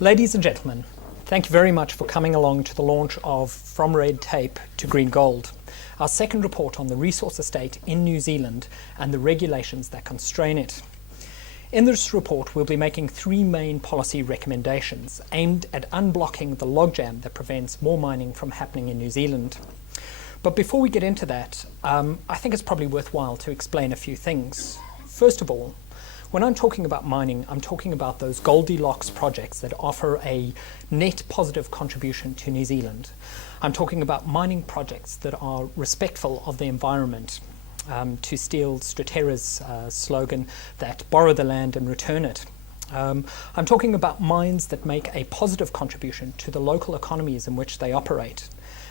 Ladies and gentlemen, thank you very much for coming along to the launch of From Red Tape to Green Gold, our second report on the resource estate in New Zealand and the regulations that constrain it. In this report, we'll be making three main policy recommendations aimed at unblocking the logjam that prevents more mining from happening in New Zealand. But before we get into that, I think it's probably worthwhile to explain a few things. First of all, when I'm talking about mining, I'm talking about those Goldilocks projects that offer a net positive contribution to New Zealand. I'm talking about mining projects that are respectful of the environment, to steal Straterra's slogan, that borrow the land and return it. I'm talking about mines that make a positive contribution to the local economies in which they operate.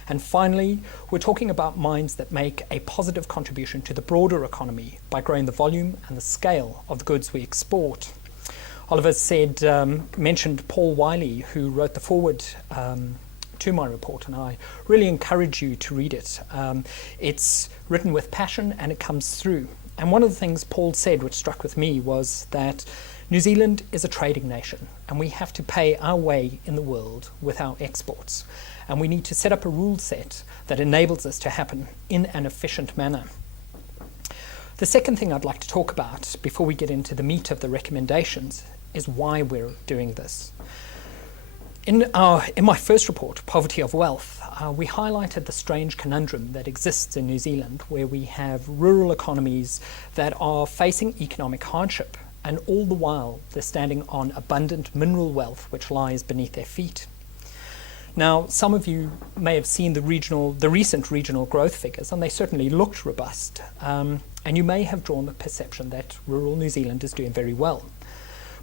And finally, we're talking about mines that make a positive contribution to the broader economy by growing the volume and the scale of the goods we export. Oliver mentioned Paul Wiley, who wrote the foreword to my report, and I really encourage you to read it. It's written with passion and it comes through. And one of the things Paul said, which struck with me, was that New Zealand is a trading nation and we have to pay our way in the world with our exports. And we need to set up a rule set that enables this to happen in an efficient manner. The second thing I'd like to talk about before we get into the meat of the recommendations is why we're doing this. In my first report, Poverty of Wealth, we highlighted the strange conundrum that exists in New Zealand, where we have rural economies that are facing economic hardship, and all the while they're standing on abundant mineral wealth which lies beneath their feet. Now, some of you may have seen the recent regional growth figures, and they certainly looked robust, and you may have drawn the perception that rural New Zealand is doing very well.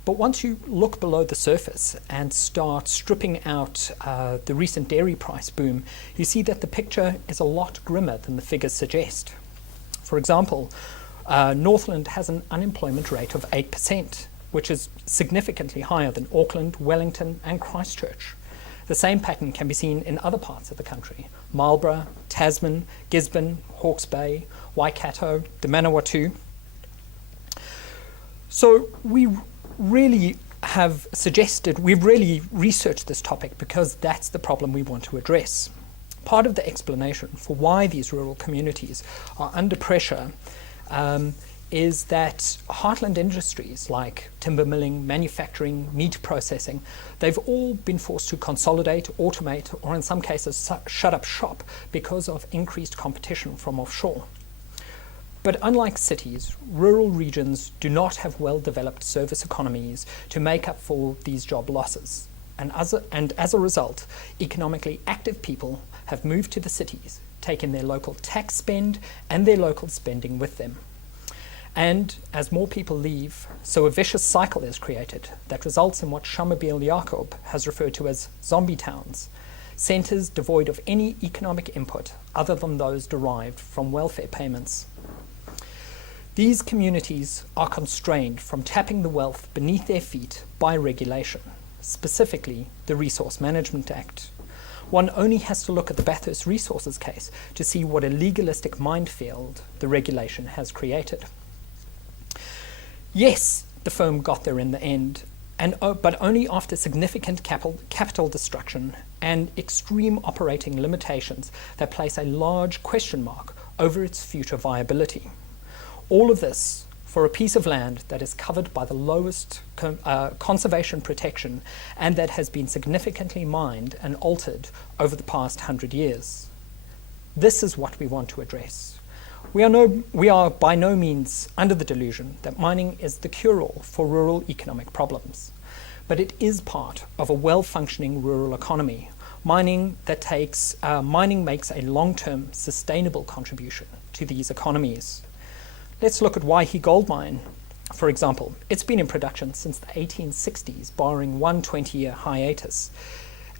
But once you look below the surface and start stripping out the recent dairy price boom, you see that the picture is a lot grimmer than the figures suggest. For example, Northland has an unemployment rate of 8%, which is significantly higher than Auckland, Wellington and Christchurch. The same pattern can be seen in other parts of the country: Marlborough, Tasman, Gisborne, Hawke's Bay, Waikato, the Manawatu. So we've really researched this topic because that's the problem we want to address. Part of the explanation for why these rural communities are under pressure is that heartland industries like timber milling, manufacturing, meat processing, they've all been forced to consolidate, automate, or in some cases shut up shop because of increased competition from offshore. But unlike cities, rural regions do not have well-developed service economies to make up for these job losses. And as a result, economically active people have moved to the cities, taken their local tax spend and their local spending with them. And as more people leave, so a vicious cycle is created that results in what Shamabeel Jacob has referred to as zombie towns, centres devoid of any economic input other than those derived from welfare payments. These communities are constrained from tapping the wealth beneath their feet by regulation, specifically the Resource Management Act. One only has to look at the Bathurst Resources case to see what a legalistic minefield the regulation has created. Yes, the firm got there in the end, but only after significant capital destruction and extreme operating limitations that place a large question mark over its future viability. All of this for a piece of land that is covered by the lowest conservation protection and that has been significantly mined and altered over the past 100 years. This is what we want to address. We are by no means under the delusion that mining is the cure-all for rural economic problems, but it is part of a well-functioning rural economy. Mining makes a long-term sustainable contribution to these economies. Let's look at Waihi Gold Mine, for example. It's been in production since the 1860s, barring one 20-year hiatus.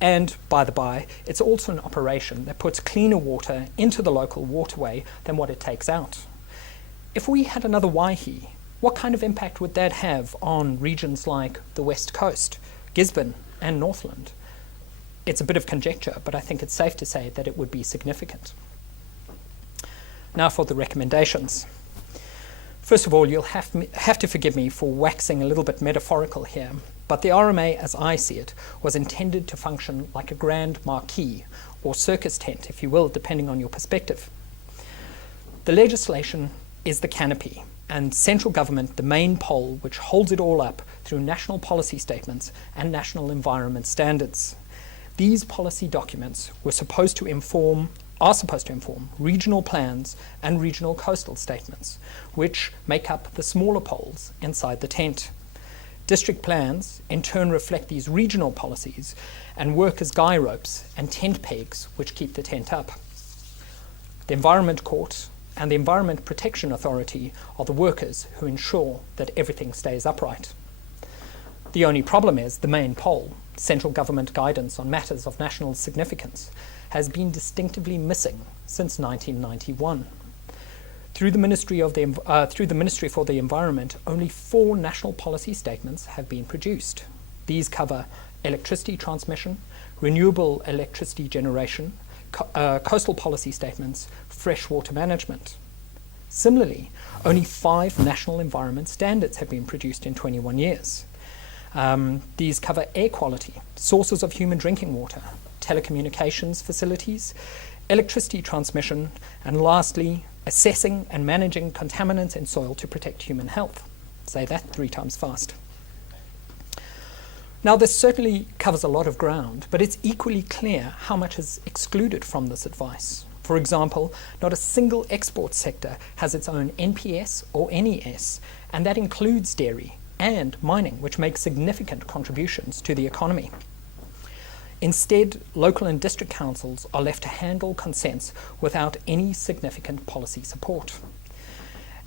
And, by the by, it's also an operation that puts cleaner water into the local waterway than what it takes out. If we had another Waihi, what kind of impact would that have on regions like the West Coast, Gisborne and Northland? It's a bit of conjecture, but I think it's safe to say that it would be significant. Now for the recommendations. First of all, you'll have to forgive me for waxing a little bit metaphorical here, But the RMA, as I see it, was intended to function like a grand marquee, or circus tent, if you will, depending on your perspective. The legislation is the canopy, and central government the main pole which holds it all up through national policy statements and national environment standards. These policy documents are supposed to inform regional plans and regional coastal statements, which make up the smaller poles inside the tent. District plans in turn reflect these regional policies and work as guy ropes and tent pegs which keep the tent up. The Environment Court and the Environment Protection Authority are the workers who ensure that everything stays upright. The only problem is the main pole, central government guidance on matters of national significance, has been distinctively missing since 1991. Through the Ministry for the Environment, only 4 national policy statements have been produced. These cover electricity transmission, renewable electricity generation, coastal policy statements, freshwater management. Similarly, only 5 national environment standards have been produced in 21 years. These cover air quality, sources of human drinking water, telecommunications facilities, electricity transmission, and lastly, assessing and managing contaminants in soil to protect human health. Say that 3 times fast. Now, this certainly covers a lot of ground, but it's equally clear how much is excluded from this advice. For example, not a single export sector has its own NPS or NES, and that includes dairy and mining, which make significant contributions to the economy. Instead, local and district councils are left to handle consents without any significant policy support.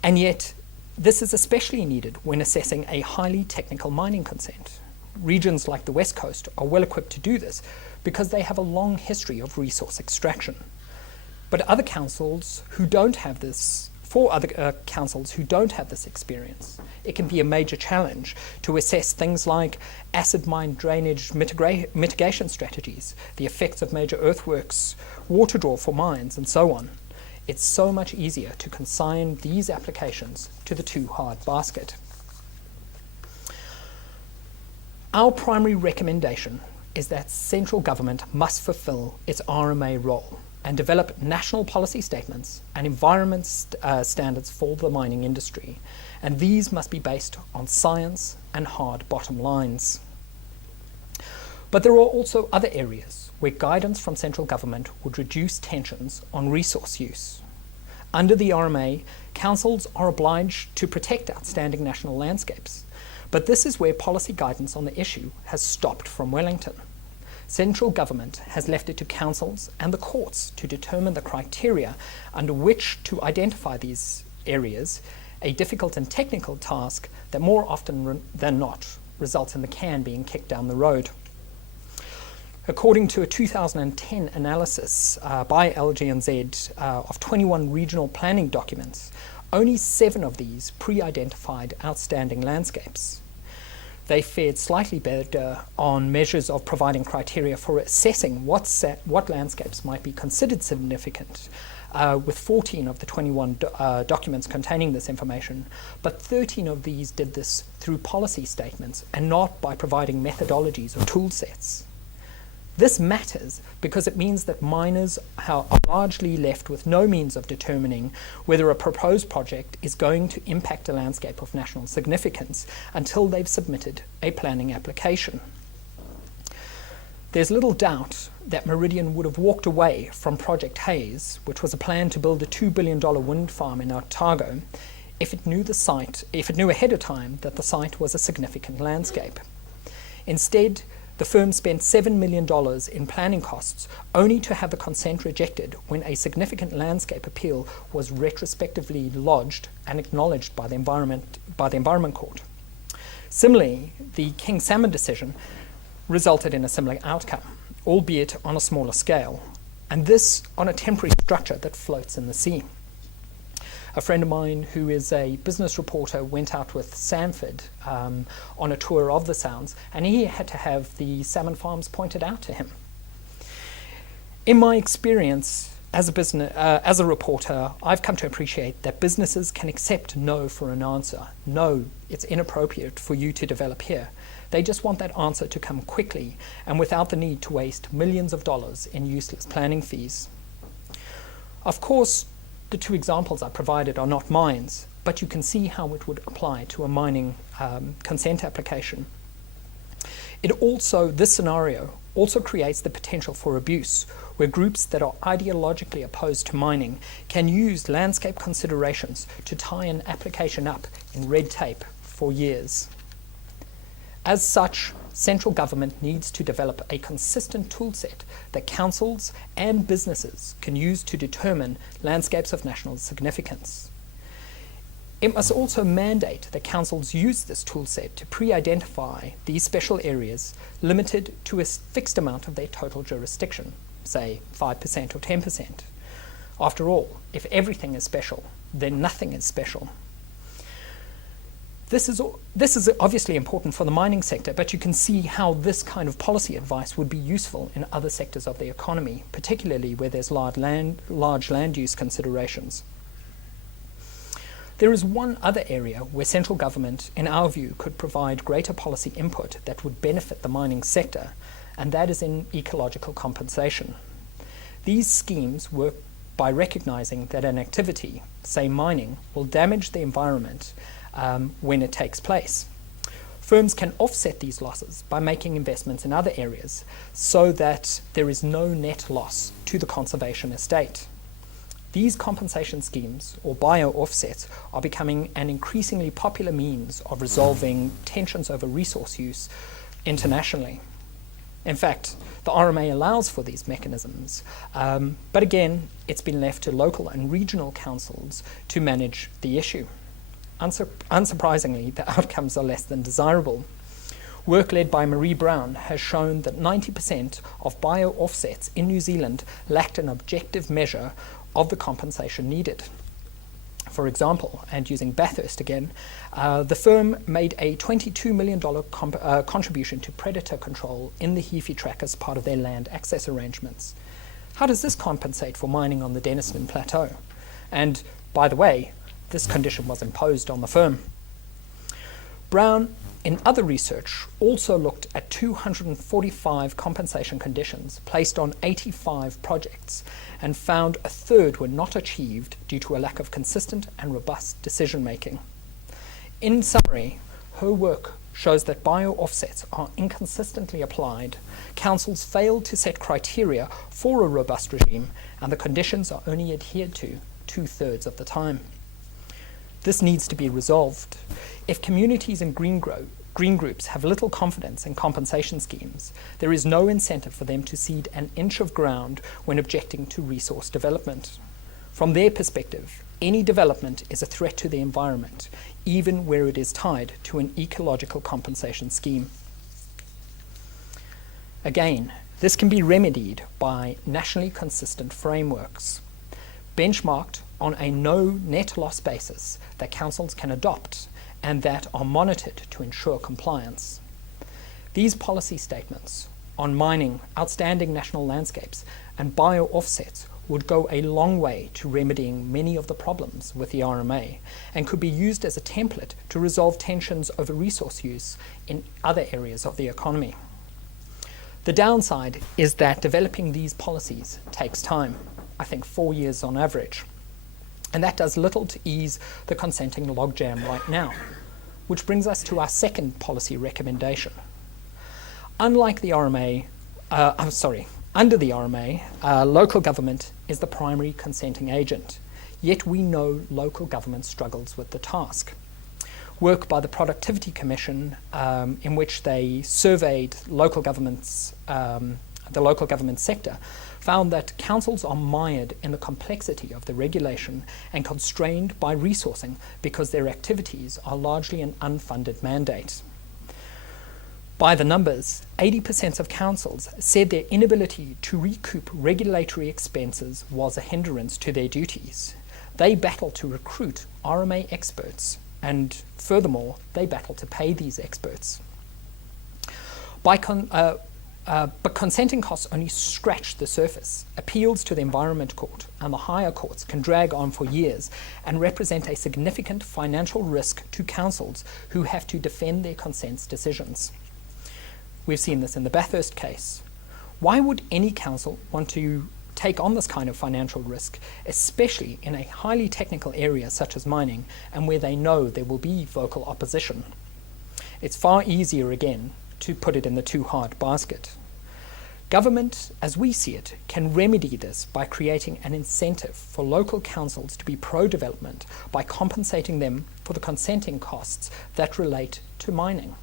And yet, this is especially needed when assessing a highly technical mining consent. Regions like the West Coast are well equipped to do this because they have a long history of resource extraction. But other councils who don't have this, for other councils who don't have this experience, it can be a major challenge to assess things like acid mine drainage mitigation strategies, the effects of major earthworks, water draw for mines, and so on. It's so much easier to consign these applications to the too hard basket. Our primary recommendation is that central government must fulfill its RMA role and develop national policy statements and environment standards for the mining industry, and these must be based on science and hard bottom lines. But there are also other areas where guidance from central government would reduce tensions on resource use. Under the RMA, councils are obliged to protect outstanding national landscapes, but this is where policy guidance on the issue has stopped from Wellington. Central government has left it to councils and the courts to determine the criteria under which to identify these areas, a difficult and technical task that more often than not results in the can being kicked down the road. According to a 2010 analysis by LG&Z of 21 regional planning documents, only 7 of these pre-identified outstanding landscapes. They fared slightly better on measures of providing criteria for assessing what landscapes might be considered significant, with 14 of the 21 documents containing this information, but 13 of these did this through policy statements and not by providing methodologies or tool sets. This matters because it means that miners are largely left with no means of determining whether a proposed project is going to impact a landscape of national significance until they've submitted a planning application. There's little doubt that Meridian would have walked away from Project Hayes, which was a plan to build a $2 billion wind farm in Otago, if it knew ahead of time that the site was a significant landscape. Instead, the firm spent $7 million in planning costs only to have the consent rejected when a significant landscape appeal was retrospectively lodged and acknowledged by the Environment Court. Similarly, the King Salmon decision resulted in a similar outcome, albeit on a smaller scale, and this on a temporary structure that floats in the sea. A friend of mine who is a business reporter went out with Sanford on a tour of the Sounds, and he had to have the salmon farms pointed out to him. In my experience, as a reporter, I've come to appreciate that businesses can accept no for an answer. No, it's inappropriate for you to develop here. They just want that answer to come quickly and without the need to waste millions of dollars in useless planning fees. Of course, the two examples I provided are not mines, but you can see how it would apply to a mining consent application. This scenario also creates the potential for abuse, where groups that are ideologically opposed to mining can use landscape considerations to tie an application up in red tape for years. As such, central government needs to develop a consistent toolset that councils and businesses can use to determine landscapes of national significance. It must also mandate that councils use this toolset to pre-identify these special areas limited to a fixed amount of their total jurisdiction, say 5% or 10%. After all, if everything is special, then nothing is special. This is obviously important for the mining sector, but you can see how this kind of policy advice would be useful in other sectors of the economy, particularly where there's large land use considerations. There is one other area where central government, in our view, could provide greater policy input that would benefit the mining sector, and that is in ecological compensation. These schemes work by recognizing that an activity, say mining, will damage the environment when it takes place. Firms can offset these losses by making investments in other areas so that there is no net loss to the conservation estate. These compensation schemes, or bio-offsets, are becoming an increasingly popular means of resolving tensions over resource use internationally. In fact, the RMA allows for these mechanisms, but again, it's been left to local and regional councils to manage the issue. Unsurprisingly, the outcomes are less than desirable. Work led by Marie Brown has shown that 90% of bio-offsets in New Zealand lacked an objective measure of the compensation needed. For example, and using Bathurst again, the firm made a $22 million contribution to predator control in the Heaphy Track as part of their land access arrangements. How does this compensate for mining on the Denniston Plateau? And by the way, this condition was imposed on the firm. Brown, in other research, also looked at 245 compensation conditions placed on 85 projects and found a third were not achieved due to a lack of consistent and robust decision-making. In summary, her work shows that bio-offsets are inconsistently applied, councils fail to set criteria for a robust regime, and the conditions are only adhered to 2/3 of the time. This needs to be resolved. If communities and green groups have little confidence in compensation schemes, there is no incentive for them to cede an inch of ground when objecting to resource development. From their perspective, any development is a threat to the environment, even where it is tied to an ecological compensation scheme. Again, this can be remedied by nationally consistent frameworks, benchmarked on a no net loss basis that councils can adopt and that are monitored to ensure compliance. These policy statements on mining, outstanding national landscapes, and bio-offsets would go a long way to remedying many of the problems with the RMA and could be used as a template to resolve tensions over resource use in other areas of the economy. The downside is that developing these policies takes time, I think 4 years on average. And that does little to ease the consenting logjam right now, which brings us to our second policy recommendation. Unlike the RMA, under the RMA, local government is the primary consenting agent, yet we know local government struggles with the task. Work by the Productivity Commission, in which they surveyed local governments, the local government sector, found that councils are mired in the complexity of the regulation and constrained by resourcing because their activities are largely an unfunded mandate. By the numbers, 80% of councils said their inability to recoup regulatory expenses was a hindrance to their duties. They battle to recruit RMA experts, and furthermore, they battle to pay these experts. But consenting costs only scratch the surface. Appeals to the Environment Court and the higher courts can drag on for years and represent a significant financial risk to councils who have to defend their consents decisions. We've seen this in the Bathurst case. Why would any council want to take on this kind of financial risk, especially in a highly technical area such as mining and where they know there will be vocal opposition? It's far easier, again, to put it in the too hard basket. Government, as we see it, can remedy this by creating an incentive for local councils to be pro-development by compensating them for the consenting costs that relate to mining.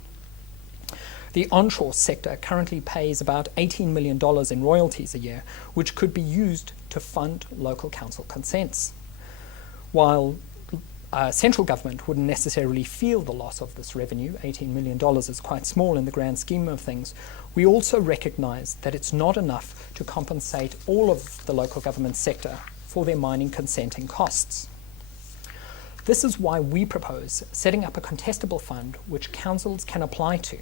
The onshore sector currently pays about $18 million in royalties a year, which could be used to fund local council consents. While central government wouldn't necessarily feel the loss of this revenue, $18 million is quite small in the grand scheme of things, we also recognise that it's not enough to compensate all of the local government sector for their mining consenting costs. This is why we propose setting up a contestable fund which councils can apply to.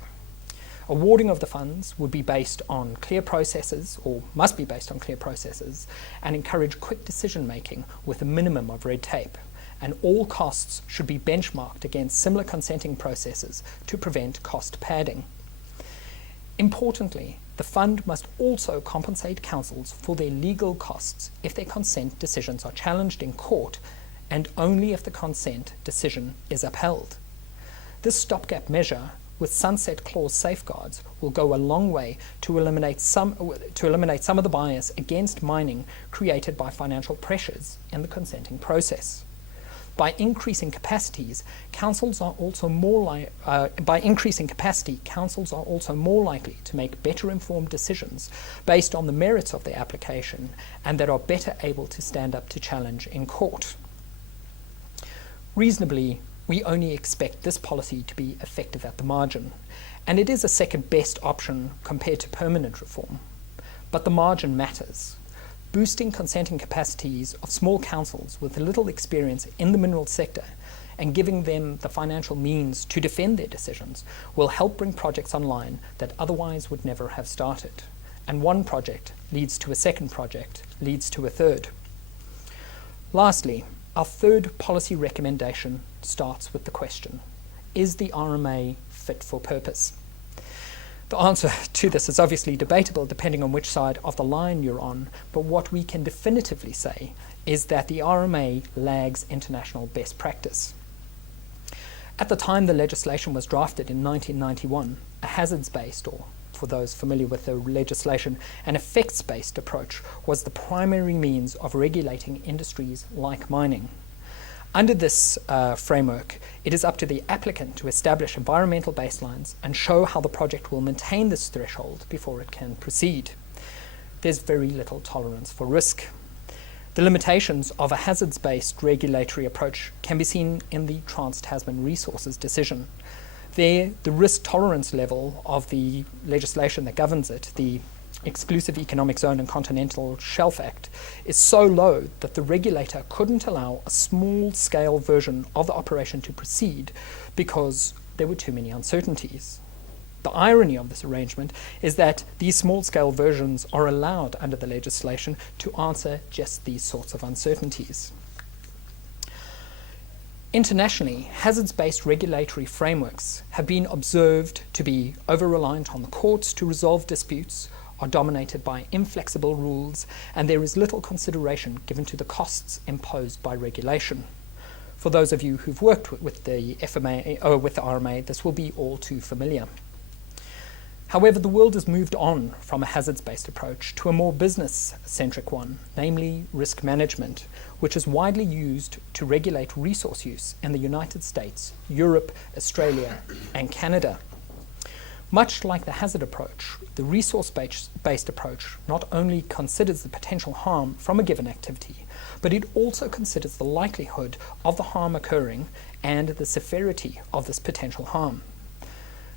Awarding of the funds would be based on clear processes, or must be based on clear processes, and encourage quick decision making with a minimum of red tape. And all costs should be benchmarked against similar consenting processes to prevent cost padding. Importantly, the fund must also compensate councils for their legal costs if their consent decisions are challenged in court, and only if the consent decision is upheld. This stopgap measure with sunset clause safeguards will go a long way to eliminate some of the bias against mining created by financial pressures in the consenting process. By increasing capacity, councils are also more likely to make better informed decisions based on the merits of their application and that are better able to stand up to challenge in court. Reasonably, we only expect this policy to be effective at the margin, and it is a second best option compared to permanent reform. But the margin matters. Boosting consenting capacities of small councils with little experience in the mineral sector and giving them the financial means to defend their decisions will help bring projects online that otherwise would never have started. And one project leads to a second project, leads to a third. Lastly, our third policy recommendation starts with the question, is the RMA fit for purpose? The answer to this is obviously debatable depending on which side of the line you're on, but what we can definitively say is that the RMA lags international best practice. At the time the legislation was drafted in 1991, a hazards-based, or for those familiar with the legislation, an effects-based approach was the primary means of regulating industries like mining. Under this framework, it is up to the applicant to establish environmental baselines and show how the project will maintain this threshold before it can proceed. There's very little tolerance for risk. The limitations of a hazards-based regulatory approach can be seen in the Trans-Tasman Resources decision. There, the risk tolerance level of the legislation that governs it, the Exclusive Economic Zone and Continental Shelf Act, is so low that the regulator couldn't allow a small-scale version of the operation to proceed because there were too many uncertainties. The irony of this arrangement is that these small-scale versions are allowed under the legislation to answer just these sorts of uncertainties. Internationally, hazards-based regulatory frameworks have been observed to be over-reliant on the courts to resolve disputes, are dominated by inflexible rules, and there is little consideration given to the costs imposed by regulation. For those of you who've worked with the FMA or with the RMA, this will be all too familiar. However, the world has moved on from a hazards-based approach to a more business-centric one, namely risk management, which is widely used to regulate resource use in the United States, Europe, Australia, and Canada. Much like the hazard approach, the resource-based approach not only considers the potential harm from a given activity, but it also considers the likelihood of the harm occurring and the severity of this potential harm.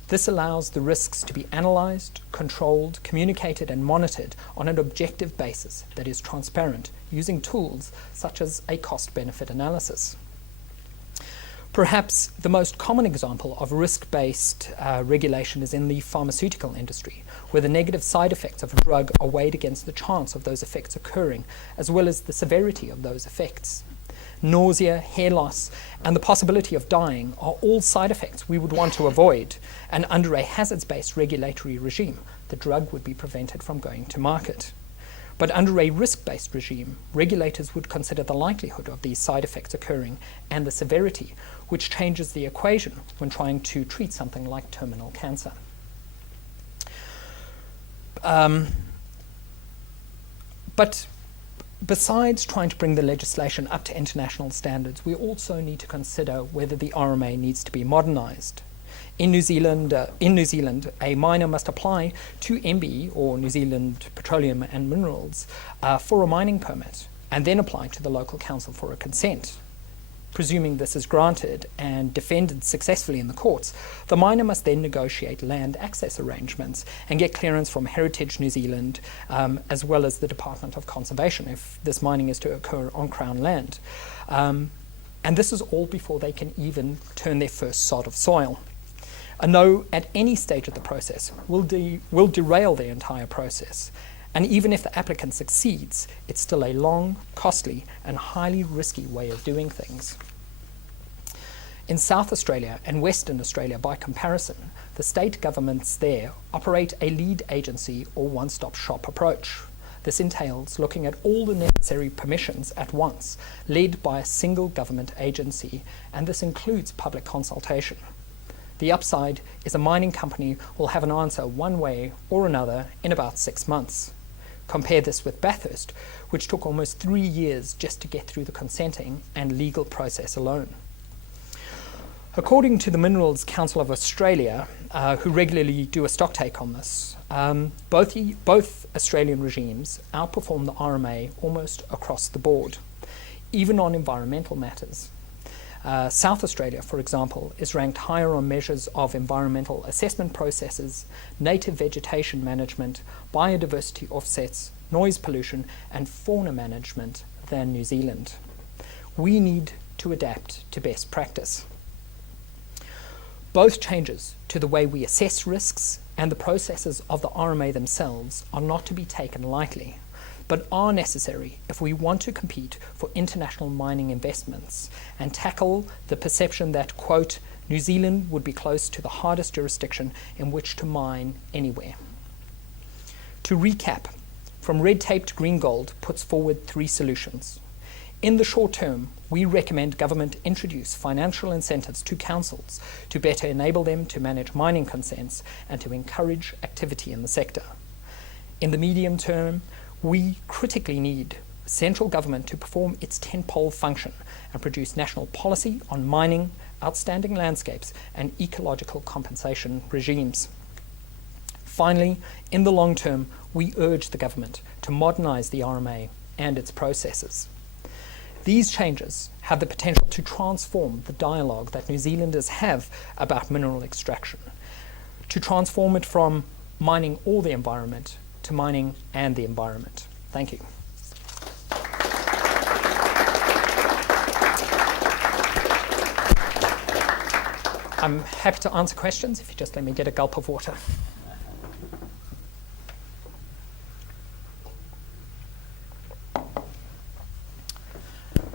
This allows the risks to be analysed, controlled, communicated and monitored on an objective basis that is transparent, using tools such as a cost-benefit analysis. Perhaps the most common example of risk-based regulation is in the pharmaceutical industry, where the negative side effects of a drug are weighed against the chance of those effects occurring, as well as the severity of those effects. Nausea, hair loss, and the possibility of dying are all side effects we would want to avoid, and under a hazards-based regulatory regime, the drug would be prevented from going to market. But under a risk-based regime, regulators would consider the likelihood of these side effects occurring and the severity, which changes the equation when trying to treat something like terminal cancer. But besides trying to bring the legislation up to international standards, we also need to consider whether the RMA needs to be modernised. In New Zealand, a miner must apply to MBE, or New Zealand Petroleum and Minerals, for a mining permit, and then apply to the local council for a consent. Presuming this is granted and defended successfully in the courts, the miner must then negotiate land access arrangements and get clearance from Heritage New Zealand, as well as the Department of Conservation if this mining is to occur on Crown land. And this is all before they can even turn their first sod of soil. A no at any stage of the process will derail the entire process. And even if the applicant succeeds, it's still a long, costly, and highly risky way of doing things. In South Australia and Western Australia, by comparison, the state governments there operate a lead agency or one-stop shop approach. This entails looking at all the necessary permissions at once, led by a single government agency, and this includes public consultation. The upside is a mining company will have an answer one way or another in about 6 months. Compare this with Bathurst, which took almost 3 years just to get through the consenting and legal process alone. According to the Minerals Council of Australia, who regularly do a stocktake on this, both Australian regimes outperform the RMA almost across the board, even on environmental matters. South Australia, for example, is ranked higher on measures of environmental assessment processes, native vegetation management, biodiversity offsets, noise pollution, and fauna management than New Zealand. We need to adapt to best practice. Both changes to the way we assess risks and the processes of the RMA themselves are not to be taken lightly, but are necessary if we want to compete for international mining investments and tackle the perception that, quote, New Zealand would be close to the hardest jurisdiction in which to mine anywhere. To recap, From Red Tape to Green Gold puts forward 3 solutions. In the short term, we recommend government introduce financial incentives to councils to better enable them to manage mining consents and to encourage activity in the sector. In the medium term, we critically need central government to perform its tentpole function and produce national policy on mining, outstanding landscapes, and ecological compensation regimes. Finally, in the long term, we urge the government to modernise the RMA and its processes. These changes have the potential to transform the dialogue that New Zealanders have about mineral extraction, to transform it from mining or the environment to mining and the environment. Thank you. I'm happy to answer questions if you just let me get a gulp of water.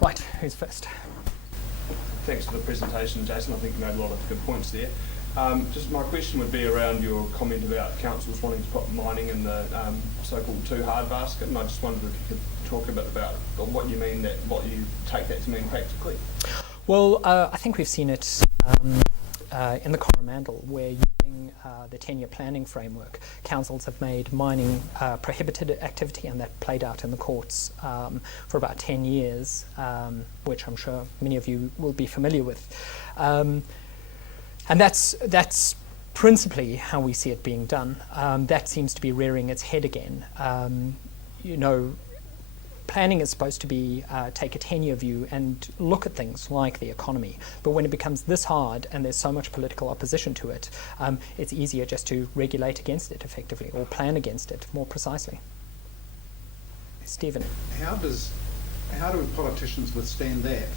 Right, who's first? Thanks for the presentation, Jason. I think you made a lot of good points there. Just my question would be around your comment about councils wanting to put mining in the so-called too hard basket, and I just wondered if you could talk a bit about what you mean, that what you take that to mean practically. Well, I think we've seen it in the Coromandel, where using the 10-year planning framework, councils have made mining prohibited activity, and that played out in the courts for about 10 years, which I'm sure many of you will be familiar with. And that's principally how we see it being done. That seems to be rearing its head again. Planning is supposed to be take a 10-year view and look at things like the economy. But when it becomes this hard and there's so much political opposition to it, it's easier just to regulate against it effectively, or plan against it more precisely. Stephen. How do politicians withstand that?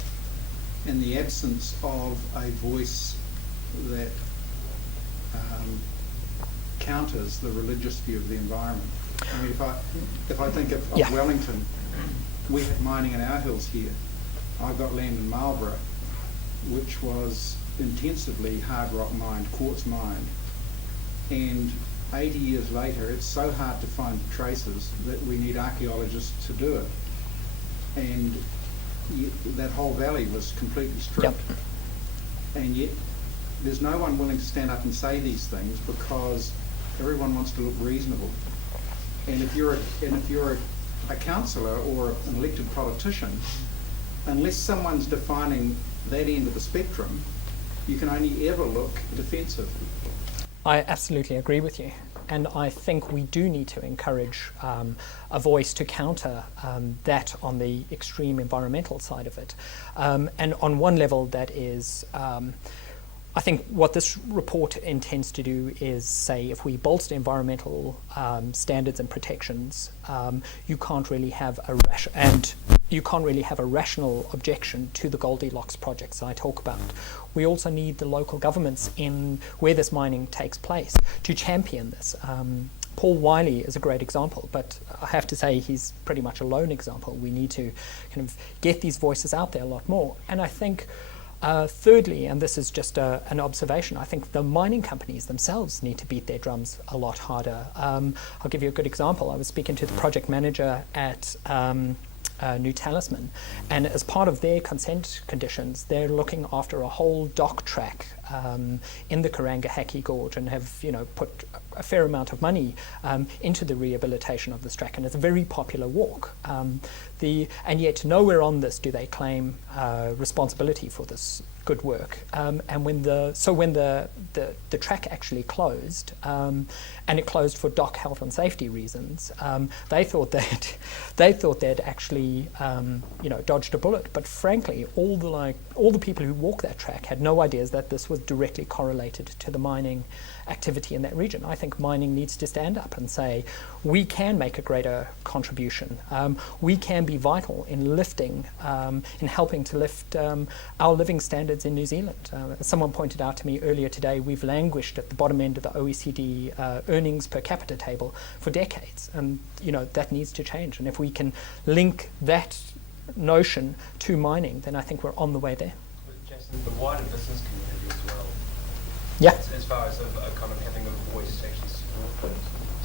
in the absence of a voice that counters the religious view of the environment. I mean, if I think of Wellington, we had mining in our hills here. I got land in Marlborough, which was intensively hard rock mined, quartz mined, and 80 years later it's so hard to find the traces that we need archaeologists to do it. And that whole valley was completely stripped. Yep. And yet there's no one willing to stand up and say these things because everyone wants to look reasonable. And if you're a councillor or an elected politician, unless someone's defining that end of the spectrum, you can only ever look defensive. I absolutely agree with you. And I think we do need to encourage a voice to counter that on the extreme environmental side of it. And on one level, that is, I think what this report intends to do is say if we bolster environmental standards and protections, you can't really have a rational objection to the Goldilocks projects I talk about. We also need the local governments in where this mining takes place to champion this. Paul Wiley is a great example, but I have to say he's pretty much a lone example. We need to kind of get these voices out there a lot more. And I think thirdly, and this is just an observation, I think the mining companies themselves need to beat their drums a lot harder. I'll give you a good example. I was speaking to the project manager at New Talisman, and as part of their consent conditions, they're looking after a whole dock track in the Karangahaki Gorge and have put a fair amount of money into the rehabilitation of this track, and it's a very popular walk. And yet nowhere on this do they claim responsibility for this good work. And when the track actually closed, and it closed for dock health and safety reasons, they thought they'd actually dodged a bullet. But frankly, all the people who walk that track had no ideas that this was directly correlated to the mining activity in that region. I think mining needs to stand up and say, we can make a greater contribution. We can be vital in helping to lift our living standards in New Zealand. As someone pointed out to me earlier today, we've languished at the bottom end of the OECD earnings per capita table for decades, and that needs to change. And if we can link that notion to mining, then I think we're on the way there. Jason, the wider business community as well. Yeah. As far as kind of having a voice to actually support, but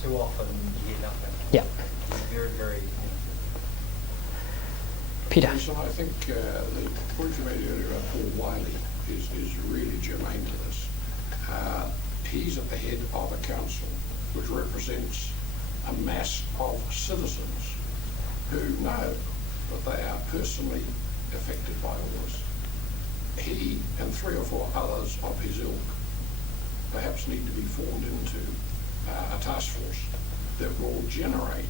too often you hear nothing. Yeah. It's very, very. Peter. So I think the point you made earlier about Paul Wiley is really germane to this. He's at the head of a council which represents a mass of citizens who know that they are personally affected by all this. He and 3 or 4 others of his ilk perhaps need to be formed into a task force that will generate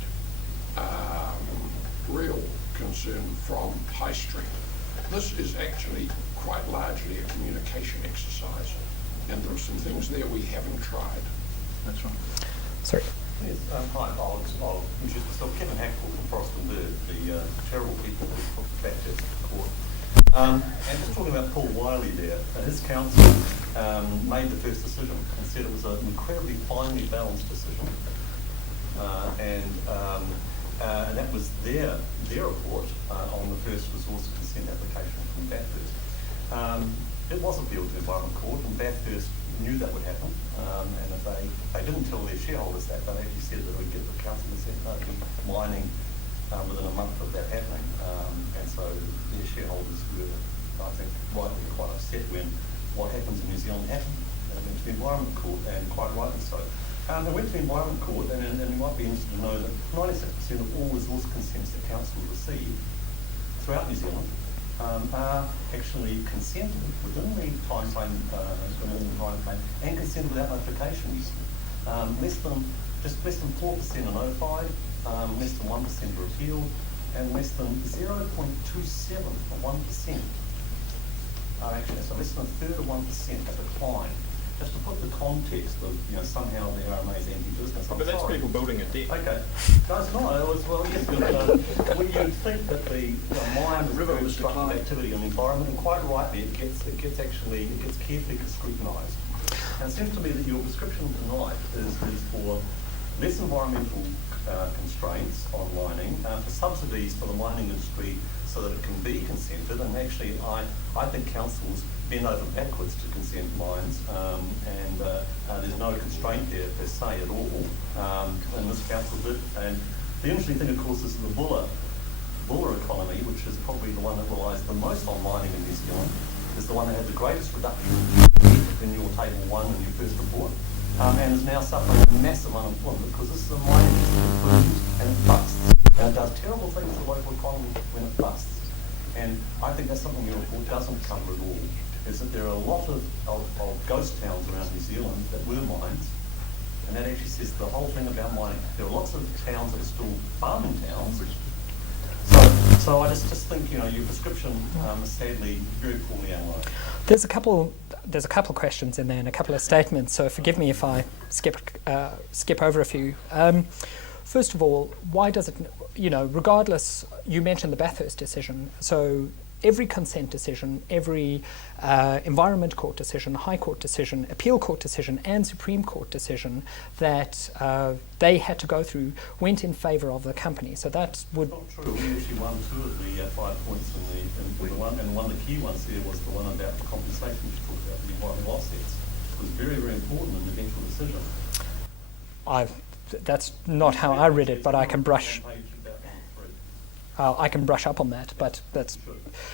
real concern from High Street. This is actually quite largely a communication exercise, and there are some things there we haven't tried. That's right. Sorry. Yes, hi, I'll introduce myself. Kevin Hackford from Forest and Bird, the terrible people who took the back to court. And just talking about Paul Wiley there, his council made the first decision and said it was an incredibly finely balanced decision. And that was their report on the first resource consent application from Bathurst. It was appealed to the Environment Court, and Bathurst knew that would happen, and if they didn't tell their shareholders that, they actually said that it would get the council consent, they'd be mining within a month of that happening. And so their shareholders were, I think, rightly quite upset when what happens in New Zealand happened. They went to the Environment Court, and quite rightly so. They went to the Environment Court, and you might be interested to know that 96% of all resource consents that council receive throughout New Zealand are actually consented within the time frame, the normal time frame, and consented without notifications. Less than 4% are notified, less than 1% are appealed, and less than 0.27 or 1% are actually, so less than a third of 1% have declined. just to put the context of, somehow the RMA's anti-business. But that's people building a deck. Okay. No, it's not. Well, yes, but well, you'd think that the mine is a very destructive activity on the environment, and quite rightly, it gets carefully scrutinised. And it seems to me that your prescription tonight is for less environmental constraints on mining, for subsidies for the mining industry so that it can be consented. And actually, I think councils bend over backwards to consent mines, and there's no constraint there per se at all. And this council did. And the interesting thing, of course, is the Buller economy, which is probably the one that relies the most on mining in New Zealand, is the one that had the greatest reduction in your table 1 in your first report, and is now suffering massive unemployment because this is a mining industry and it busts. And it does terrible things to the local economy when it busts. And I think that's something your report doesn't cover at all, is that there are a lot of ghost towns around New Zealand that were mines, and that actually says the whole thing about mining. There are lots of towns that are still farming towns. So I just think, your prescription is sadly very poorly analysed. There's a couple of questions in there and a couple of statements, so forgive me if I skip over a few. First of all, why does it, regardless, you mentioned the Bathurst decision, so every consent decision, every Environment Court decision, High Court decision, Appeal Court decision and Supreme Court decision that they had to go through went in favour of the company. So that would... That's not true. We actually won 2 of the 5 points in the one, and one of the key ones there was the one about the compensation, which you talked about, the environmental offsets. It was very, very important in the eventual decision. That's not how I read it, but I can brush... I can brush up on that, but that's...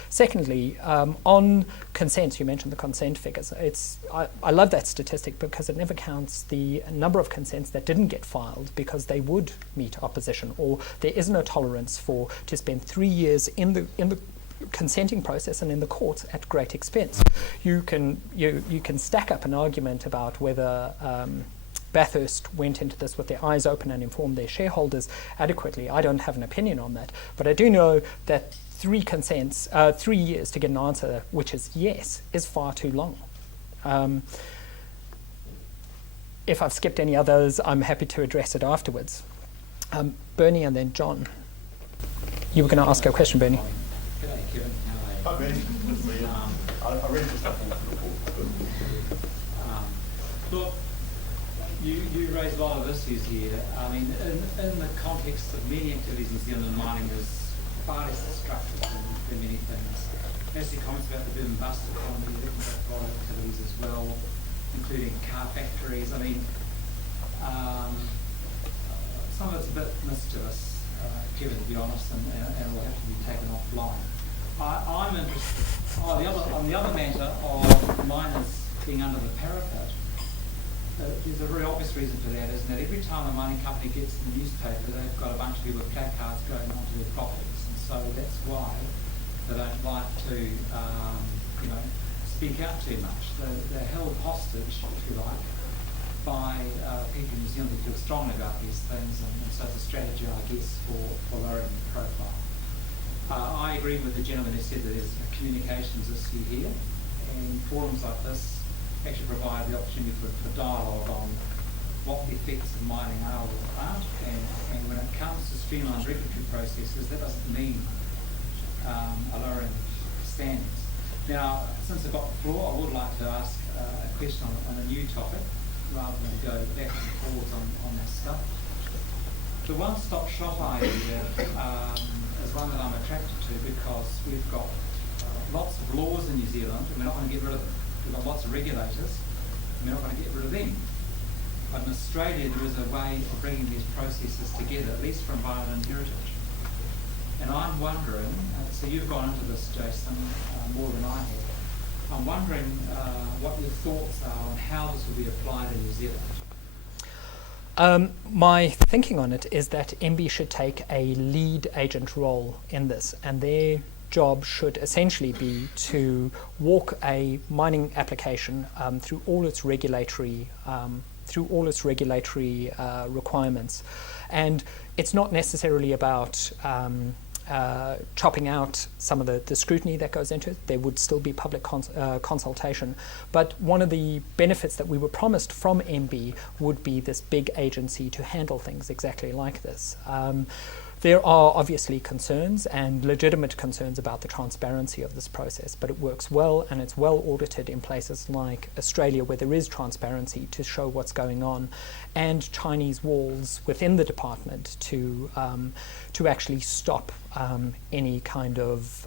Secondly, on consents, you mentioned the consent figures. I love that statistic because it never counts the number of consents that didn't get filed because they would meet opposition, or there is no tolerance to spend 3 years in the consenting process and in the courts at great expense. You can stack up an argument about whether Bathurst went into this with their eyes open and informed their shareholders adequately. I don't have an opinion on that, but I do know that 3 years to get an answer which is yes is far too long. If I've skipped any others, I'm happy to address it afterwards. Bernie and then John. You were going to ask a question, Bernie. G'day, Kevin. Hi, Bernie. Good to see you. I read the stuff in the report. Look, you raised a lot of issues here. I mean, in the context of many activities in New Zealand, mining is far less destructive than many things. As your comments about the boom and bust economy, that can affect a lot of activities as well, including car factories. I mean, some of it's a bit mischievous, Kevin, to be honest, and will have to be taken offline. I'm interested. On the other matter of miners being under the parapet, there's a very obvious reason for that, isn't it? Every time a mining company gets in the newspaper, they've got a bunch of people with placards going onto their properties, and so that's why they don't like to, speak out too much. They're held hostage, if you like, by people in New Zealand who feel strongly about these things, and so it's a strategy, I guess, for lowering the profile. I agree with the gentleman who said that there's a communications issue here, and forums like this actually provide the opportunity for dialogue on what the effects of mining are or aren't, and when it comes to streamlined regulatory processes, that doesn't mean a lowering standards. Now, since I've got the floor, I would like to ask a question on a new topic, rather than go back and forwards on that stuff. The one-stop shop idea is one that I'm attracted to because we've got lots of laws in New Zealand, and we're not going to get rid of them. We've got lots of regulators, and we're not going to get rid of them. But in Australia, there is a way of bringing these processes together, at least for environment and heritage. And I'm wondering, so you've gone into this, Jason, more than I have. I'm wondering what your thoughts are on how this will be applied in New Zealand. My thinking on it is that MB should take a lead agent role in this, and their job should essentially be to walk a mining application through all its regulatory requirements. And it's not necessarily about chopping out some of the scrutiny that goes into it. There would still be public consultation. But one of the benefits that we were promised from MB would be this big agency to handle things exactly like this. There are obviously concerns and legitimate concerns about the transparency of this process, but it works well, and it's well audited in places like Australia where there is transparency to show what's going on, and Chinese walls within the department to actually stop any kind of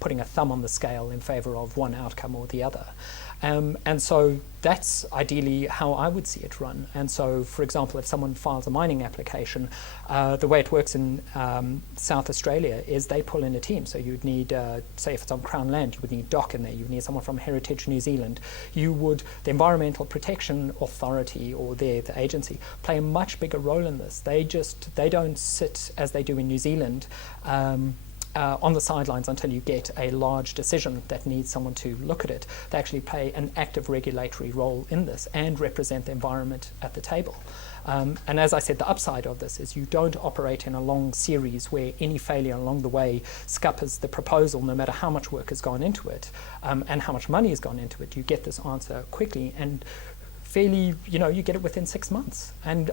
putting a thumb on the scale in favour of one outcome or the other. And so that's ideally how I would see it run. And so, for example, if someone files a mining application, the way it works in South Australia is they pull in a team. So you'd need, say if it's on Crown land, you would need DOC in there, you would need someone from Heritage New Zealand. The Environmental Protection Authority, or the agency, play a much bigger role in this. They don't sit as they do in New Zealand on the sidelines until you get a large decision that needs someone to look at it. They actually play an active regulatory role in this and represent the environment at the table. And as I said, the upside of this is you don't operate in a long series where any failure along the way scuppers the proposal, no matter how much work has gone into it and how much money has gone into it. You get this answer quickly and fairly, you get it within 6 months. And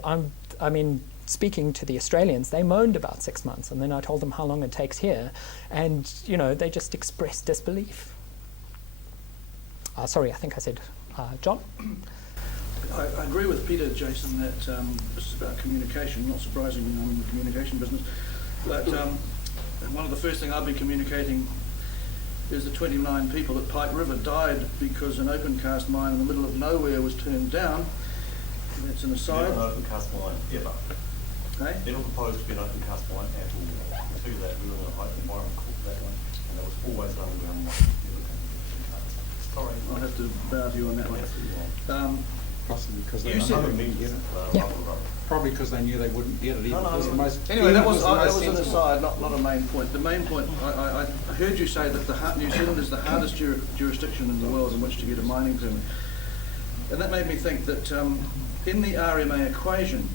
I mean, speaking to the Australians, they moaned about 6 months, and then I told them how long it takes here, and they just expressed disbelief. Sorry, I think I said John? I agree with Peter, Jason, that this is about communication. Not surprisingly, I'm in the communication business. But one of the first things I'll be communicating is the 29 people at Pike River died because an open cast mine in the middle of nowhere was turned down. That's an aside. Never an open cast mine, ever. Okay. Never proposed to be an open cast mine at all. To that, we were in a high environment called that one, and that was always an underground mine. Never came to open cast. Sorry. I'll have to bow to you on that one. Possibly because You they said- didn't get it. Yeah. Probably because they knew they wouldn't get it. Even. No, It was the most, Anyway, that even was the most an sensible. aside, not a main point. The main point, I heard you say that New Zealand is the hardest jurisdiction in the world in which to get a mining permit. And that made me think that in the RMA equation,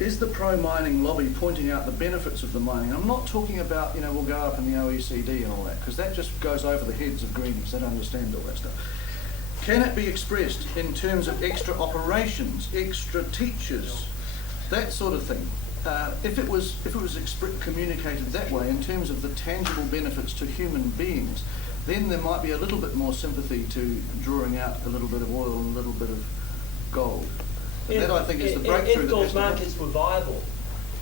is the pro-mining lobby pointing out the benefits of the mining? And I'm not talking about, we'll go up in the OECD and all that, because that just goes over the heads of greenies. They don't understand all that stuff. Can it be expressed in terms of extra operations, extra teachers, that sort of thing? If it was communicated that way in terms of the tangible benefits to human beings, then there might be a little bit more sympathy to drawing out a little bit of oil and a little bit of gold. And that, I think, is the breakthrough. If those markets were viable,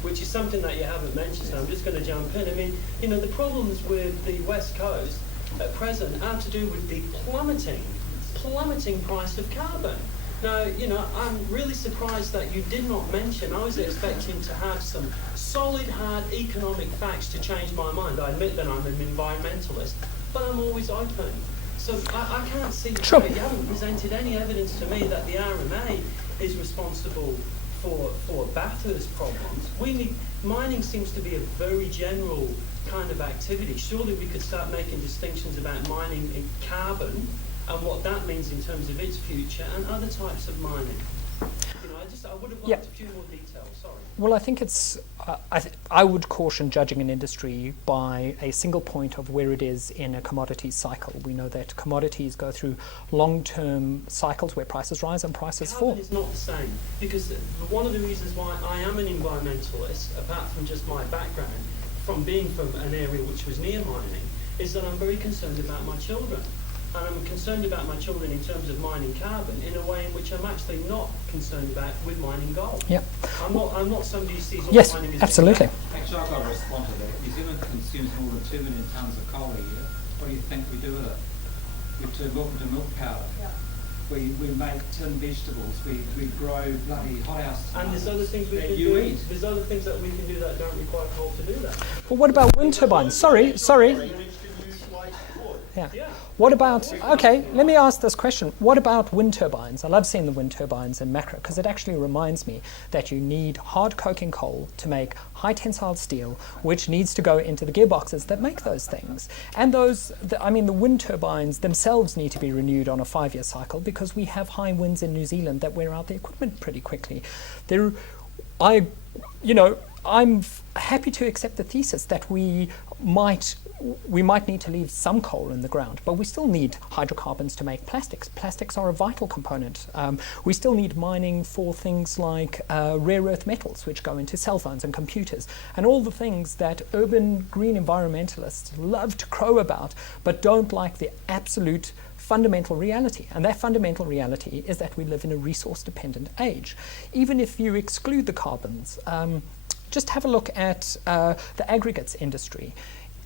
which is something that you haven't mentioned, so I'm just going to jump in. I mean, the problems with the West Coast at present are to do with the plummeting price of carbon. Now, I'm really surprised that you did not mention. I was expecting to have some solid, hard economic facts to change my mind. I admit that I'm an environmentalist, but I'm always open. So I can't see. Sure. You haven't presented any evidence to me that the RMA is responsible for Bathurst problems. Mining seems to be a very general kind of activity. Surely we could start making distinctions about mining in carbon and what that means in terms of its future and other types of mining. I would have liked a few more details. Sorry. Well, I think it's. I would caution judging an industry by a single point of where it is in a commodities cycle. We know that commodities go through long-term cycles where prices rise and prices fall. Carbon is not the same, because one of the reasons why I am an environmentalist, apart from just my background, from being from an area which was near mining, is that I'm very concerned about my children. And I'm concerned about my children in terms of mining carbon in a way in which I'm actually not concerned about with mining gold. Yeah. I'm not somebody who sees all Yes, mining as absolutely. Actually, I've got to respond to that. New Zealand consumes more than 2 million tonnes of coal a year. What do you think we do with it? We turn milk into milk powder. Yeah. We make tin vegetables. We grow bloody hothouse. And there's other things we can you do. eat. There's other things that we can do that don't require coal to do that. Well, what about wind turbines? Sorry. Yeah. What about, okay, let me ask this question. What about wind turbines? I love seeing the wind turbines in macro because it actually reminds me that you need hard coking coal to make high tensile steel, which needs to go into the gearboxes that make those things. And the wind turbines themselves need to be renewed on a 5-year cycle because we have high winds in New Zealand that wear out the equipment pretty quickly. I'm happy to accept the thesis that we might need to leave some coal in the ground, but we still need hydrocarbons to make plastics. Plastics are a vital component. We still need mining for things like rare earth metals, which go into cell phones and computers, and all the things that urban green environmentalists love to crow about, but don't like the absolute fundamental reality. And that fundamental reality is that we live in a resource-dependent age. Even if you exclude the carbons, just have a look at the aggregates industry.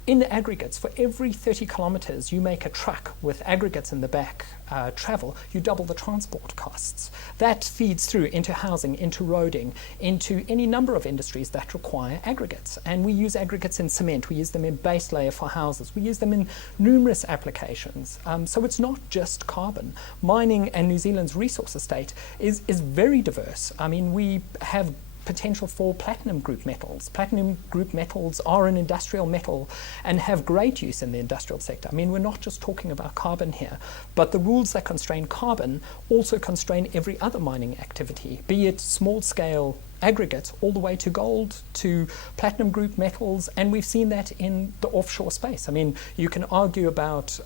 In the aggregates, for every 30 kilometers you make a truck with aggregates in the back travel, you double the transport costs. That feeds through into housing, into roading, into any number of industries that require aggregates. And we use aggregates in cement, we use them in base layer for houses, we use them in numerous applications. So it's not just carbon. Mining and New Zealand's resource estate is very diverse. I mean, we have potential for platinum group metals. Platinum group metals are an industrial metal and have great use in the industrial sector. I mean, we're not just talking about carbon here, but the rules that constrain carbon also constrain every other mining activity, be it small scale aggregates all the way to gold, to platinum group metals, and we've seen that in the offshore space. I mean, you can argue about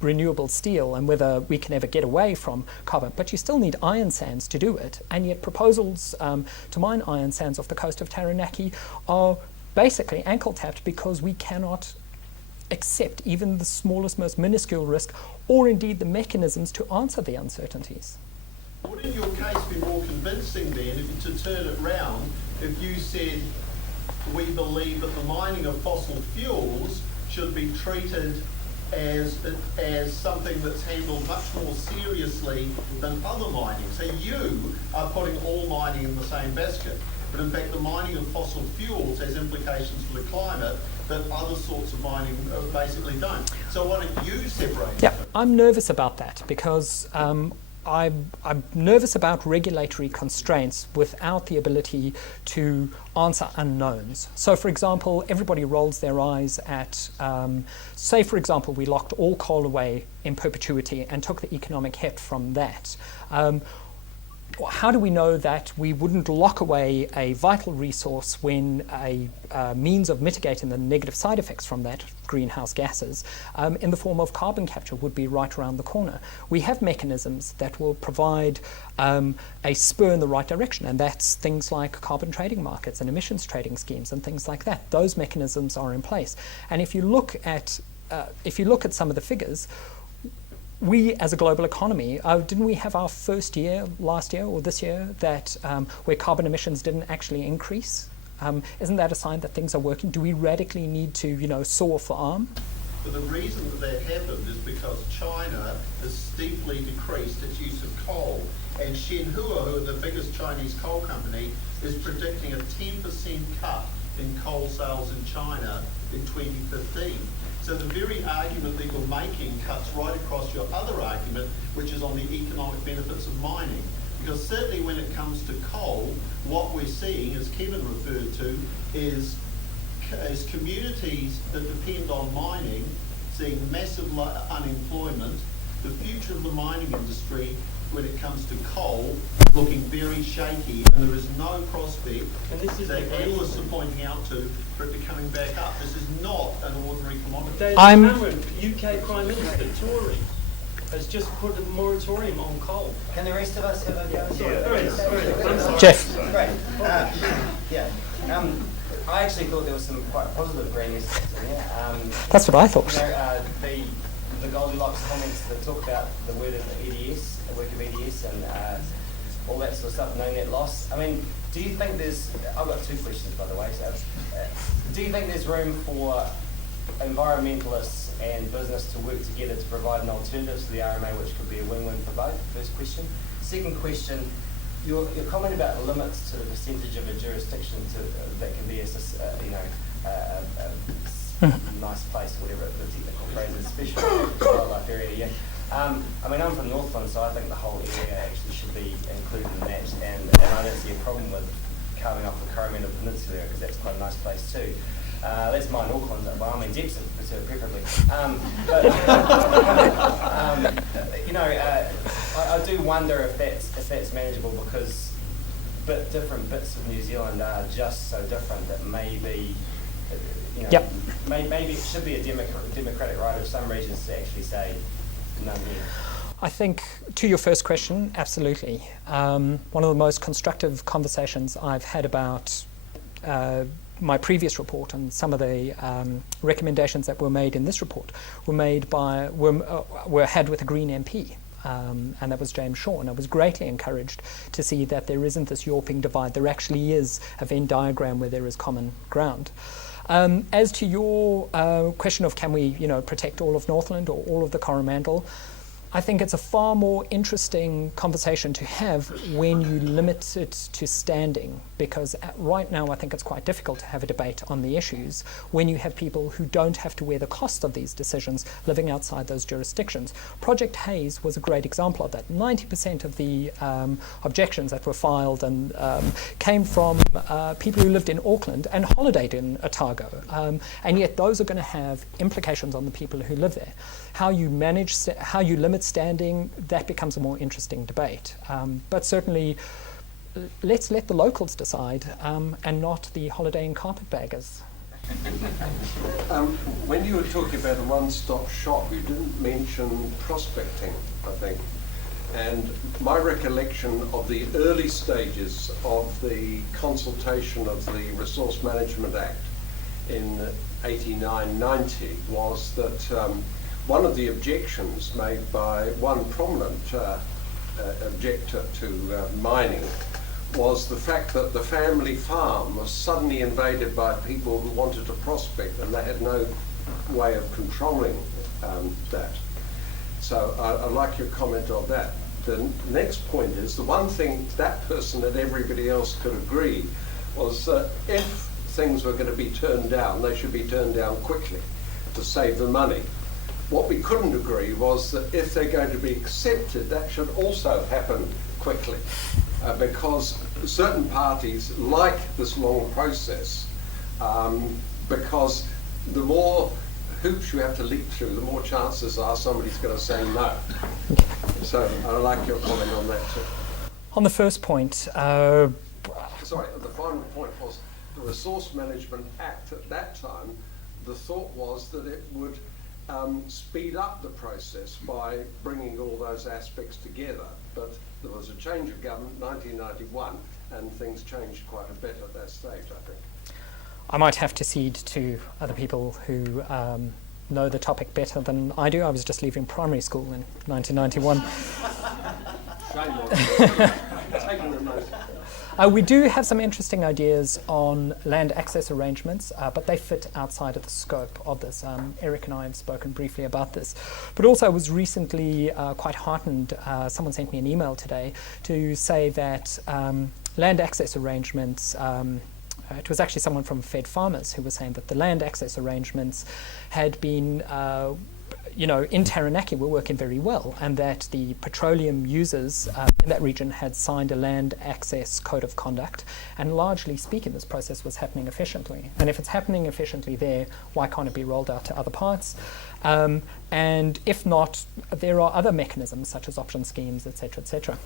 renewable steel and whether we can ever get away from carbon, but you still need iron sands to do it, and yet proposals to mine iron sands off the coast of Taranaki are basically ankle-tapped because we cannot accept even the smallest, most minuscule risk, or indeed the mechanisms to answer the uncertainties. Wouldn't your case be more convincing then, if to turn it round, if you said we believe that the mining of fossil fuels should be treated as something that's handled much more seriously than other mining? So you are putting all mining in the same basket, but in fact the mining of fossil fuels has implications for the climate that other sorts of mining basically don't. So why don't you separate Yeah, them? I'm nervous about that because I'm nervous about regulatory constraints without the ability to answer unknowns. So, for example, everybody rolls their eyes at, say, for example, we locked all coal away in perpetuity and took the economic heft from that. How do we know that we wouldn't lock away a vital resource when a means of mitigating the negative side effects from that, greenhouse gases, in the form of carbon capture would be right around the corner? We have mechanisms that will provide a spur in the right direction, and that's things like carbon trading markets and emissions trading schemes and things like that. Those mechanisms are in place. And if you look at some of the figures, we as a global economy, didn't we have our first year last year or this year that where carbon emissions didn't actually increase? Isn't that a sign that things are working? Do we radically need to, saw off the arm? But the reason that happened is because China has steeply decreased its use of coal. And Shenhua, who are the biggest Chinese coal company, is predicting a 10% cut in coal sales in China in 2015. So the very argument that you're making cuts right across your other argument, which is on the economic benefits of mining. Because certainly when it comes to coal, what we're seeing, as Kevin referred to, is communities that depend on mining seeing massive unemployment, the future of the mining industry when it comes to coal looking very shaky, and there is no prospect that analysts are pointing out to for it to coming back up. This is not an ordinary commodity. David Cameron, UK Prime Minister, Tory, has just put a moratorium on coal. Can the rest of us have a go? Yeah. Jeff. Great. I actually thought there was some quite positive green messages in here. That's what I thought. The Goldilocks comments that talk about the word of EDS, the work of EDS, and all that sort of stuff, no net loss. I mean, do you think there's... I've got two questions, by the way. So, do you think there's room for environmentalists and business to work together to provide an alternative to the RMA, which could be a win-win for both? First question. Second question, your comment about limits to the percentage of a jurisdiction that can be a nice place, whatever the technical phrase is, special wildlife area. Yeah. I mean, I'm from Northland, so I think the whole area actually should be included in that, and I don't see a problem with carving off the Coromandel Peninsula because that's quite a nice place too. Let's mind Auckland, by all means, Epsom, preferably. I do wonder if that's manageable, because different bits of New Zealand are just so different that maybe, Yep. maybe it should be a democratic right of some regions to actually say none here. I think, to your first question, absolutely. One of the most constructive conversations I've had about my previous report and some of the recommendations that were made in this report were had with a Green MP. And that was James Shaw, and I was greatly encouraged to see that there isn't this Yorping divide. There actually is a Venn diagram where there is common ground. As to your question of can we, protect all of Northland or all of the Coromandel, I think it's a far more interesting conversation to have when you limit it to standing, because right now I think it's quite difficult to have a debate on the issues when you have people who don't have to wear the cost of these decisions living outside those jurisdictions. Project Hayes was a great example of that. 90% of the objections that were filed and came from people who lived in Auckland and holidayed in Otago, and yet those are going to have implications on the people who live there. How you limit standing, that becomes a more interesting debate. But certainly, let's let the locals decide, and not the holidaying carpetbaggers. When you were talking about a one-stop shop, you didn't mention prospecting, I think. And my recollection of the early stages of the consultation of the Resource Management Act in 89-90 was that one of the objections made by one prominent objector to mining was the fact that the family farm was suddenly invaded by people who wanted to prospect, and they had no way of controlling that. So I'd like your comment on that. The next point is, the one thing that person and everybody else could agree was that if things were going to be turned down, they should be turned down quickly to save the money. What we couldn't agree was that if they're going to be accepted, that should also happen quickly, because certain parties like this long process, because the more hoops you have to leap through, the more chances are somebody's going to say no. So I'd like your comment on that too. On the first point... Sorry, the final point was the Resource Management Act at that time, the thought was that it would speed up the process by bringing all those aspects together. But there was a change of government in 1991, and things changed quite a bit at that stage, I think. I might have to cede to other people who know the topic better than I do. I was just leaving primary school in 1991. Shame on you. Taking the most. We do have some interesting ideas on land access arrangements, but they fit outside of the scope of this. Eric and I have spoken briefly about this. But also I was recently quite heartened, someone sent me an email today to say that land access arrangements, it was actually someone from Fed Farmers who was saying that the land access arrangements had been in Taranaki were working very well, and that the petroleum users in that region had signed a land access code of conduct, and largely speaking this process was happening efficiently. And if it's happening efficiently there, why can't it be rolled out to other parts? And if not, there are other mechanisms such as option schemes, etc., etc.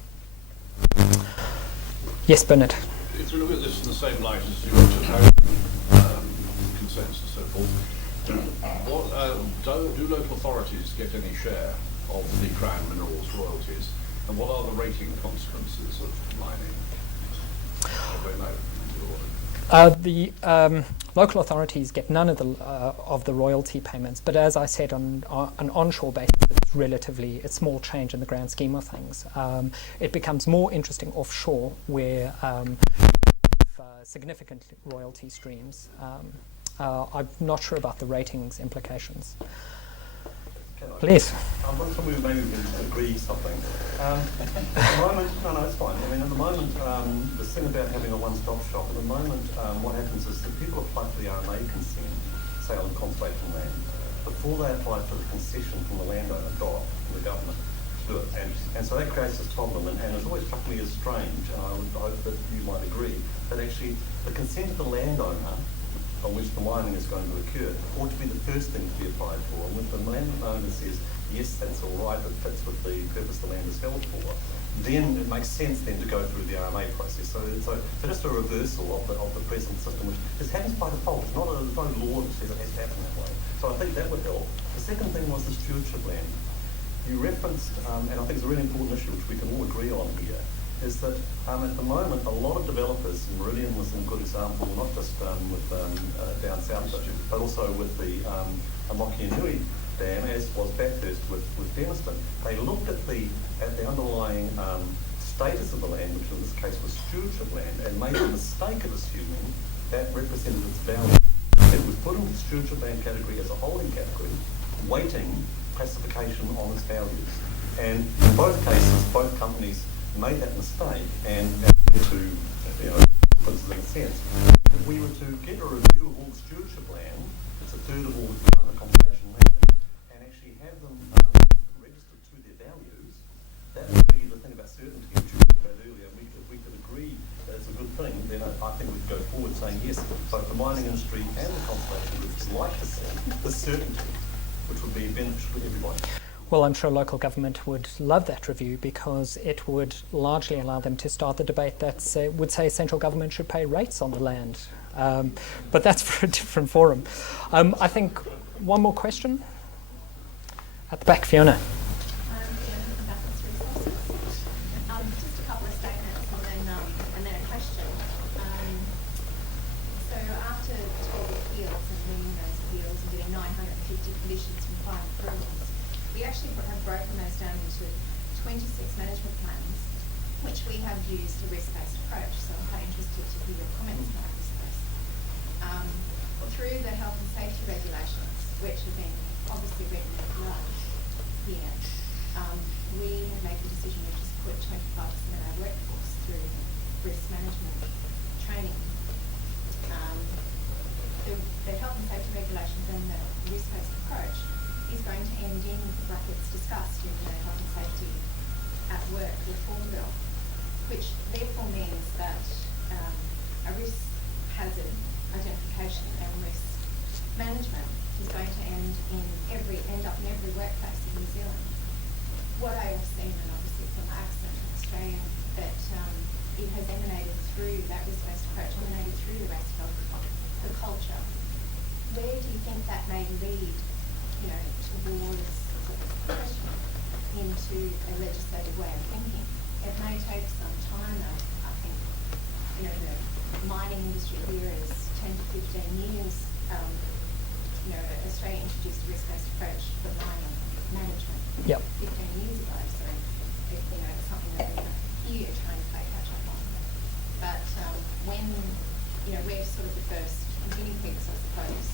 Yes, Bernard. If we look at this in the same light as you looked at housing consents and so forth, do local authorities get any share of the Crown Minerals royalties, and what are the rating consequences of mining? The local authorities get none of the royalty payments, but as I said, on an onshore basis, it's relatively a small change in the grand scheme of things. It becomes more interesting offshore, where significant royalty streams. I'm not sure about the ratings implications. Please. I want to maybe agree something. At the moment, no, it's fine. I mean, at the moment, the thing about having a one-stop shop, at the moment, what happens is that people apply for the RMA consent, say on conservation land, before they apply for the concession from the landowner, from the government, to do it. And so that creates this problem, and it's always struck me as strange, and I would hope that you might agree, that actually the consent of the landowner on which the mining is going to occur ought to be the first thing to be applied for. And when the landowner says, yes, that's all right, it fits with the purpose the land is held for, then it makes sense then to go through the RMA process. So just a reversal of the present system, which is happens by default. It's not there's no law that says it has to happen that way. So I think that would help. The second thing was the stewardship land. You referenced, and I think it's a really important issue which we can all agree on here, is that at the moment a lot of developers, Meridian was a good example, not just with down south, but also with the Mokianui Dam, as was Bathurst with Denniston. They looked at the underlying status of the land, which in this case was stewardship land, and made the mistake of assuming that represented its value. It was put into the stewardship land category as a holding category, weighting classification on its values. And in both cases, both companies made that mistake, and to, put this in a sense, if we were to get a review of all stewardship land, it's a third of all Department of Conservation land, and actually have them registered to their values, that would be the thing about certainty, which you talked about earlier. If we could agree that it's a good thing, then I think we'd go forward saying yes, both the mining industry and the conservation groups would like to see the certainty, which would be beneficial to everybody. Well, I'm sure local government would love that review because it would largely allow them to start the debate that would say central government should pay rates on the land. But that's for a different forum. I think one more question. At the back, Fiona. Just a couple of statements and then a question. So after 12 appeals and winning those appeals and getting 950 conditions from 5 approvals, we actually have broken those down into 26 management plans, which we have used a risk-based approach. So I'm quite interested to hear your comments about risk-based. Through the health and safety regulations, which have been obviously written in blood here, we have made the decision to just put 25% of our workforce through risk management training. The health and safety regulations and the risk-based approach is going to end in brackets discussed in the health and safety at work reform bill, which therefore means that a risk hazard identification and risk management is going to end up in every workplace in New Zealand. What I have seen, and obviously from my accent in Australia, that it has emanated through that risk-based approach, emanated through the rest of the culture. Where do you think that may lead, towards question into a legislative way of thinking? It may take some time, though. I think, the mining industry here is 10 to 15 years. Australia introduced a risk-based approach for mining management 15 years ago, so it's something that we're here trying to play catch up on. But when we're sort of the first guinea pigs, I suppose,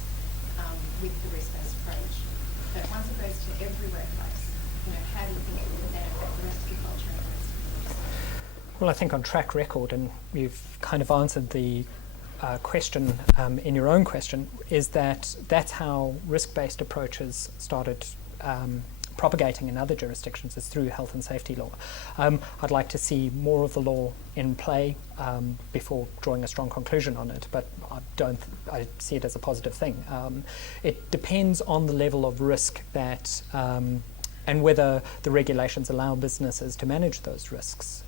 with the risk-based approach. But once it goes to every workplace, how do you think it will then affect the rest of the culture and the rest of the industry? Well, I think on track record, and you've kind of answered the question in your own question, is that's how risk-based approaches started propagating in other jurisdictions, is through health and safety law. I'd like to see more of the law in play before drawing a strong conclusion on it, but I see it as a positive thing. It depends on the level of risk that and whether the regulations allow businesses to manage those risks.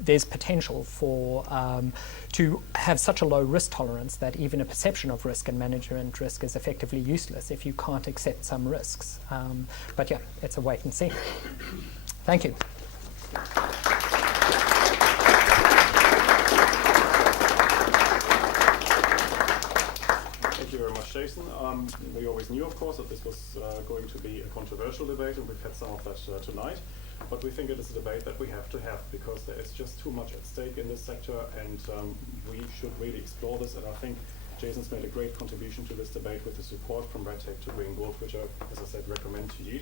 There's potential for to have such a low risk tolerance that even a perception of risk and management risk is effectively useless if you can't accept some risks. But yeah, it's a wait and see. Thank you. Thank you very much, Jason. We always knew, of course, that this was going to be a controversial debate, and we've had some of that tonight. But we think it is a debate that we have to have because there is just too much at stake in this sector, and we should really explore this. And I think Jason's made a great contribution to this debate with the support from Red Tape to Green Gold, which I, as I said, recommend to you.